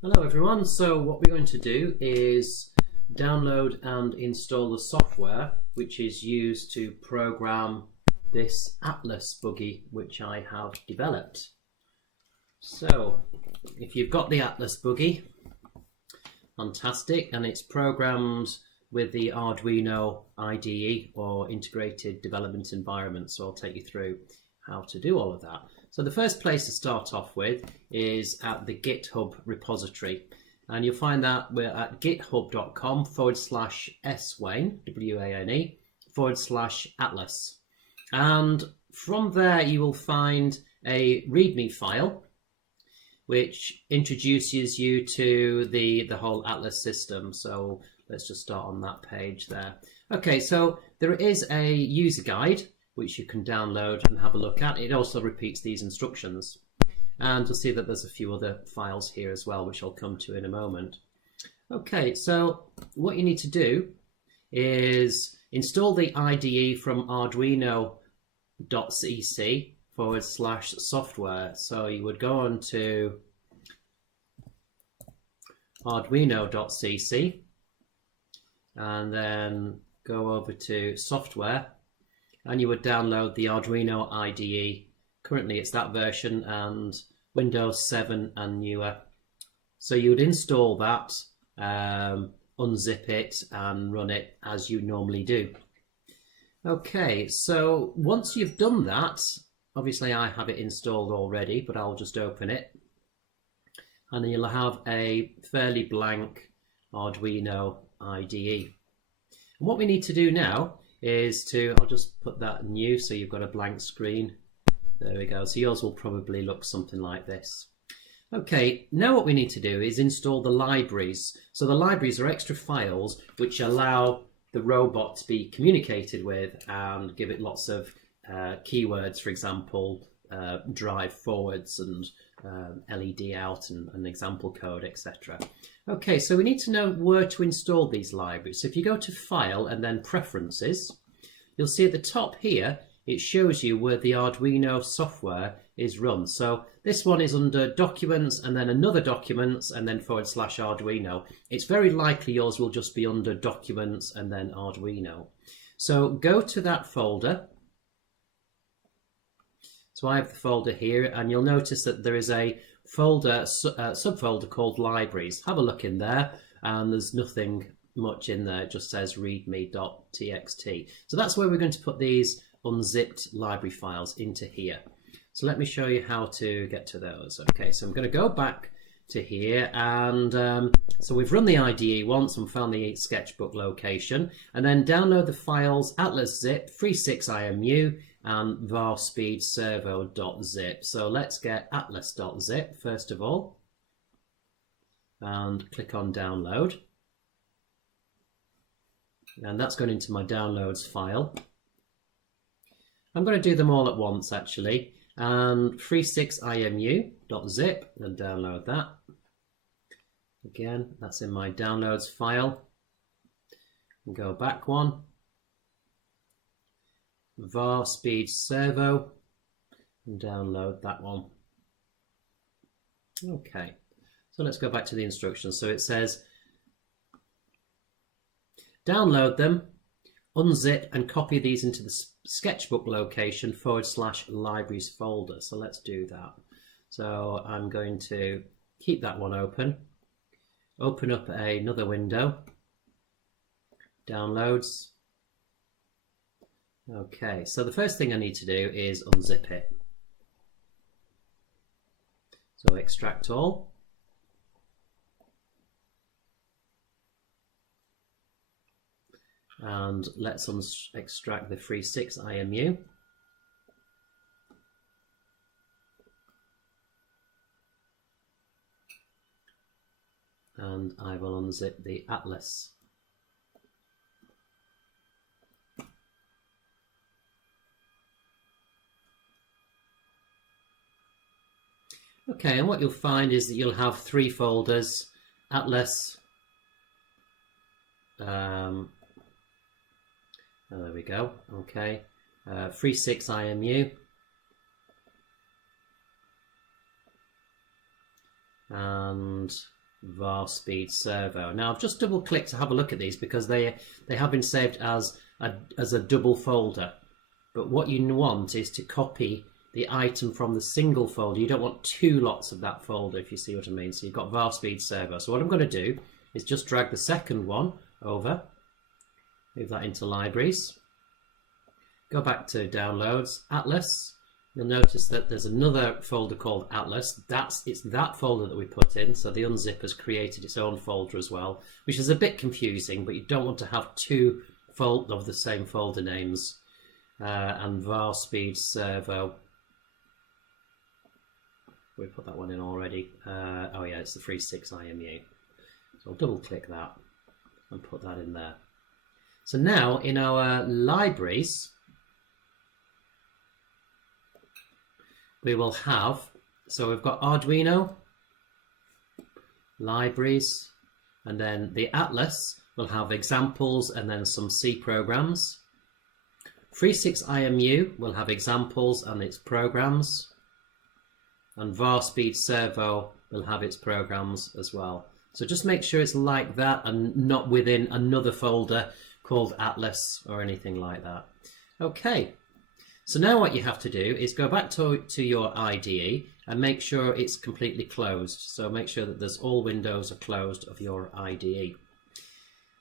Hello everyone, so what we're going to do is download and install the software which is used to program this Atlas buggy which I have developed. So if you've got the Atlas buggy, fantastic, and it's programmed with the Arduino IDE or Integrated Development Environment, so I'll take you through how to do all of that. So the first place to start off with is at the GitHub repository, and you'll find that we're at github.com/swane, W-A-N-E, /Atlas. And from there you will find a README file which introduces you to the whole Atlas system. So let's just start on that page there. Okay, so there is a user guide which you can download and have a look at. It also repeats these instructions. And you'll see that there's a few other files here as well, which I'll come to in a moment. Okay, so what you need to do is install the IDE from arduino.cc/software. So you would go on to arduino.cc and then go over to software, and you would download the Arduino IDE. Currently it's that version and Windows 7 and newer. So you would install that, unzip it and run it as you normally do. Okay, so once you've done that, obviously I have it installed already, but I'll just open it. And then you'll have a fairly blank Arduino IDE. And what we need to do now is I'll just put that new so you've got a blank screen. There we go. So yours will probably look something like this. Okay, now what we need to do is install the libraries. So the libraries are extra files which allow the robot to be communicated with and give it lots of keywords, for example, drive forwards and LED out and example code, etc. Okay, so we need to know where to install these libraries. So if you go to File and then Preferences, you'll see at the top here it shows you where the Arduino software is run. So this one is under Documents and then another Documents and then /Arduino. It's very likely yours will just be under Documents and then Arduino. So go to that folder. So I have the folder here, and you'll notice that there is a folder, subfolder called Libraries. Have a look in there, and there's nothing much in there. It just says readme.txt. So that's where we're going to put these unzipped library files into here. So let me show you how to get to those. Okay, so I'm going to go back to here, and so we've run the IDE once and found the sketchbook location, and then download the files atlas zip 36imu and varspeedservo.zip. So let's get atlas.zip first of all and click on download, and that's going into my downloads file. I'm going to do them all at once actually, and 36imu.zip and download that. Again, that's in my downloads file. And go back one, varspeedservo, and download that one. Okay, so let's go back to the instructions. So it says download them, unzip and copy these into the sketchbook location /libraries folder. So let's do that. So I'm going to keep that one open up another window, downloads. Okay, so the first thing I need to do is unzip it. So extract all. And let's extract the 36imu. And I will unzip the Atlas. Okay, and what you'll find is that you'll have three folders: Atlas, there we go, okay, 36imu, and var speed servo. Now I've just double clicked to have a look at these because they have been saved as a double folder. But what you want is to copy the item from the single folder. You don't want two lots of that folder, if you see what I mean. So you've got var speed servo. So what I'm going to do is just drag the second one over, move that into libraries, go back to downloads, Atlas. You'll notice that there's another folder called Atlas. It's that folder that we put in, so the unzip has created its own folder as well, which is a bit confusing, but you don't want to have two of the same folder names. And var speed servo, we put that one in already. Oh yeah, it's the 3.6 IMU. So I'll double click that and put that in there. So now in our libraries, we will have, so we've got Arduino, libraries, and then the Atlas will have examples and then some C programs. 3.6 IMU will have examples and its programs. And var speed servo will have its programs as well. So just make sure it's like that and not within another folder called Atlas or anything like that. Okay. So now what you have to do is go back to your IDE and make sure it's completely closed. So make sure that there's all windows are closed of your IDE.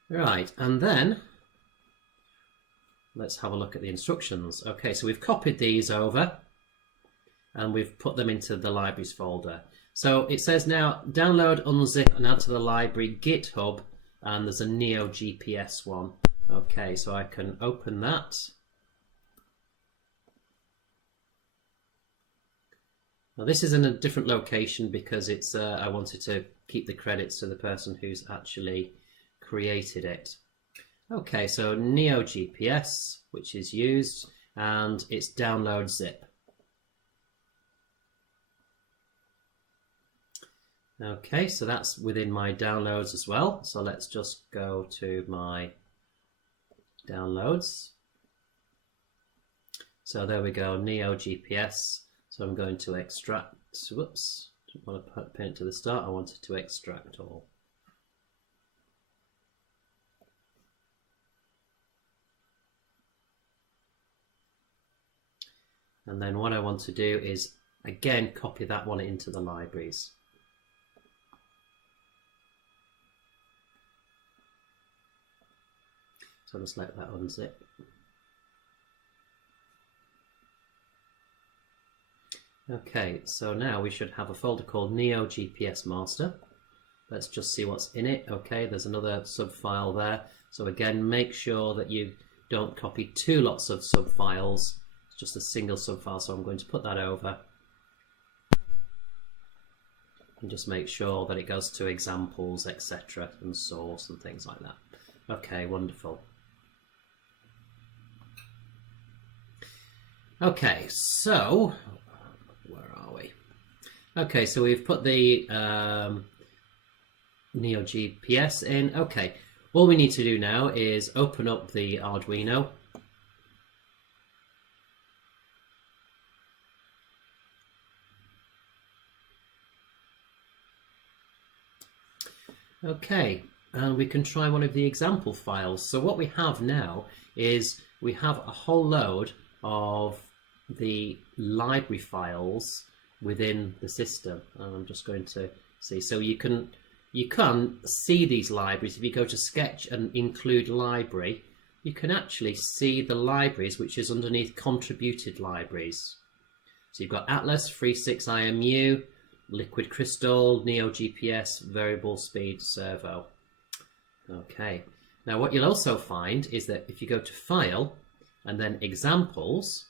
Right, and then let's have a look at the instructions. Okay, so we've copied these over and we've put them into the libraries folder. So it says now download, unzip and add to the library GitHub, and there's a Neo GPS one. Okay, so I can open that. Now this is in a different location because it's I wanted to keep the credits to the person who's actually created it. Okay, so Neo GPS, which is used, and it's download zip. Okay, so that's within my downloads as well. So let's just go to my downloads. So there we go, Neo GPS. So I'm going to extract, whoops, didn't want to pin it to the start, I wanted to extract all. And then what I want to do is, again, copy that one into the libraries. So just let that unzip. Okay, so now we should have a folder called Neo GPS Master. Let's just see what's in it. Okay, there's another subfile there. So again, make sure that you don't copy two lots of subfiles. It's just a single subfile, so I'm going to put that over. And just make sure that it goes to examples, etc., and source and things like that. Okay, wonderful. Okay, so where are we? Okay, so we've put the Neo GPS in. Okay, all we need to do now is open up the Arduino. Okay, and we can try one of the example files. So what we have now is we have a whole load of the library files within the system, and I'm just going to see. So you can see these libraries. If you go to Sketch and include library, you can actually see the libraries which is underneath contributed libraries. So you've got Atlas, 3.6 IMU, Liquid Crystal, Neo GPS, Variable Speed Servo. Okay, now what you'll also find is that if you go to File and then Examples,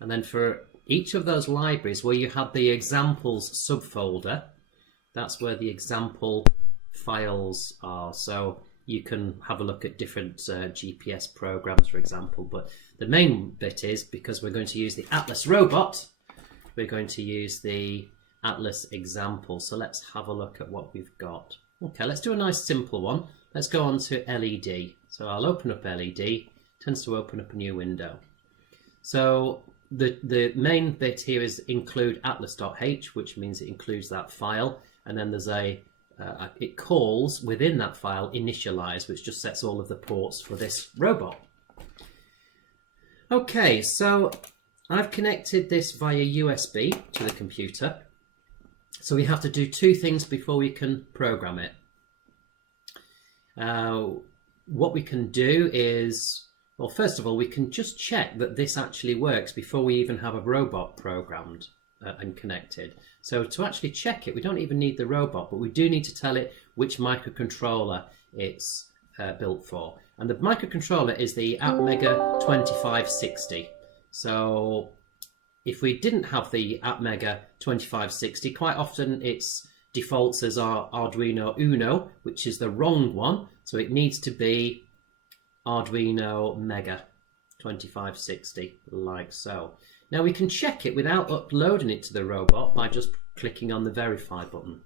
and then for each of those libraries where you have the Examples subfolder, that's where the example files are. So you can have a look at different GPS programs, for example, but the main bit is, because we're going to use the Atlas robot, we're going to use the Atlas example. So let's have a look at what we've got. Okay, let's do a nice simple one. Let's go on to LED. So I'll open up LED, tends to open up a new window. So the main bit here is include atlas.h, which means it includes that file, and then there's it calls within that file initialize, which just sets all of the ports for this robot. Okay, so I've connected this via USB to the computer. So we have to do two things before we can program it. What we can do is, well, first of all, we can just check that this actually works before we even have a robot programmed and connected. So to actually check it, we don't even need the robot, but we do need to tell it which microcontroller it's built for. And the microcontroller is the Atmega 2560. So if we didn't have the Atmega 2560, quite often it's defaults as our Arduino Uno, which is the wrong one. So it needs to be Arduino Mega 2560, like so. Now we can check it without uploading it to the robot by just clicking on the verify button.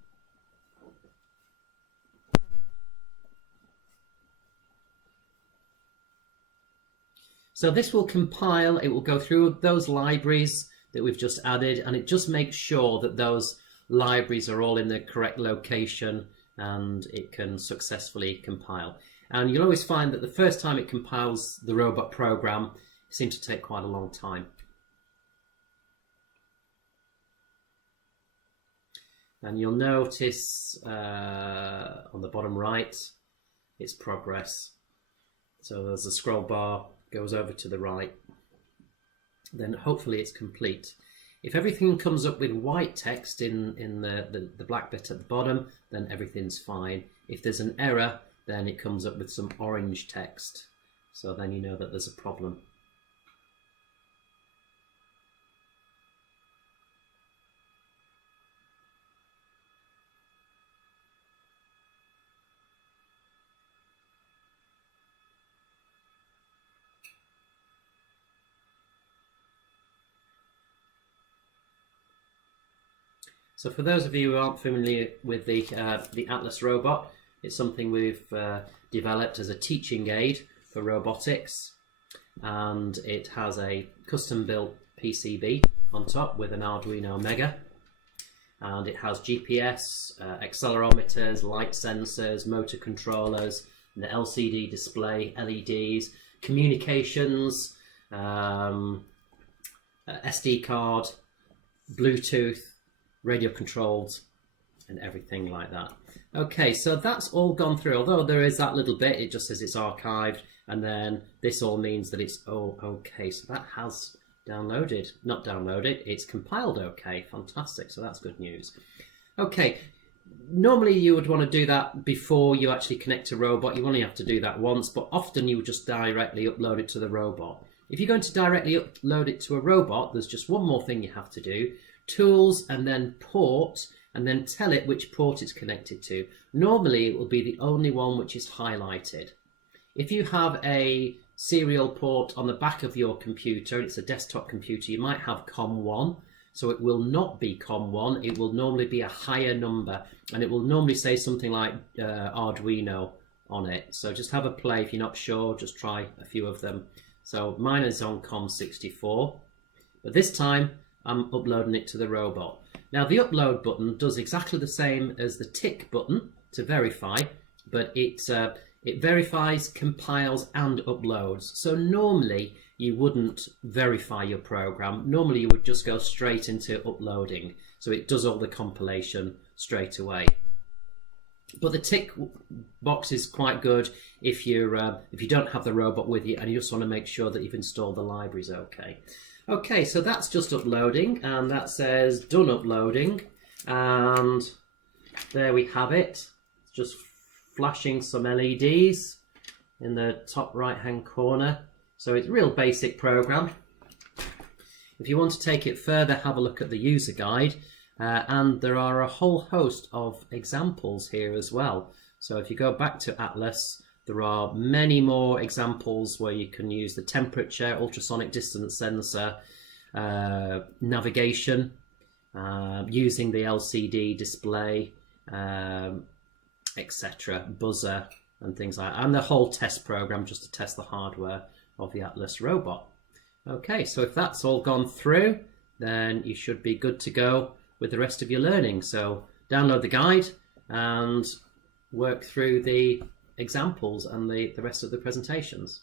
So this will compile, it will go through those libraries that we've just added, and it just makes sure that those libraries are all in the correct location and it can successfully compile. And you'll always find that the first time it compiles the robot program, it seems to take quite a long time. And you'll notice on the bottom right, its progress. So there's a scroll bar, goes over to the right, then hopefully it's complete. If everything comes up with white text in the black bit at the bottom, then everything's fine. If there's an error, then it comes up with some orange text. So then you know that there's a problem. So for those of you who aren't familiar with the Atlas robot, it's something we've developed as a teaching aid for robotics, and it has a custom-built PCB on top with an Arduino Mega, and it has GPS, accelerometers, light sensors, motor controllers, an LCD display, LEDs, communications, SD card, Bluetooth, radio controlled, and everything like that. Okay, so that's all gone through. Although there is that little bit, it just says it's archived, and then this all means that it's all okay. So that has downloaded, not downloaded, it's compiled okay. Fantastic, so that's good news. Okay, normally you would want to do that before you actually connect a robot. You only have to do that once, but often you would just directly upload it to the robot. If you're going to directly upload it to a robot, there's just one more thing you have to do. Tools, and then port, and then tell it which port it's connected to. Normally it will be the only one which is highlighted. If you have a serial port on the back of your computer, it's a desktop computer, you might have COM1, so it will not be COM1, it will normally be a higher number, and it will normally say something like Arduino on it. So just have a play. If you're not sure, just try a few of them. So mine is on COM64, but this time I'm uploading it to the robot. Now the upload button does exactly the same as the tick button to verify, but it verifies, compiles, and uploads. So normally you wouldn't verify your program. Normally you would just go straight into uploading. So it does all the compilation straight away. But the tick box is quite good if you don't have the robot with you and you just want to make sure that you've installed the libraries okay. Okay, so that's just uploading, and that says done uploading, and there we have it. It's just flashing some LEDs in the top right hand corner. So it's a real basic program. If you want to take it further, have a look at the user guide, and there are a whole host of examples here as well. So if you go back to Atlas, there are many more examples where you can use the temperature, ultrasonic distance sensor, navigation, using the LCD display, etc., buzzer and things like that, and the whole test program just to test the hardware of the Atlas robot. Okay, so if that's all gone through, then you should be good to go with the rest of your learning. So download the guide and work through the examples and the rest of the presentations.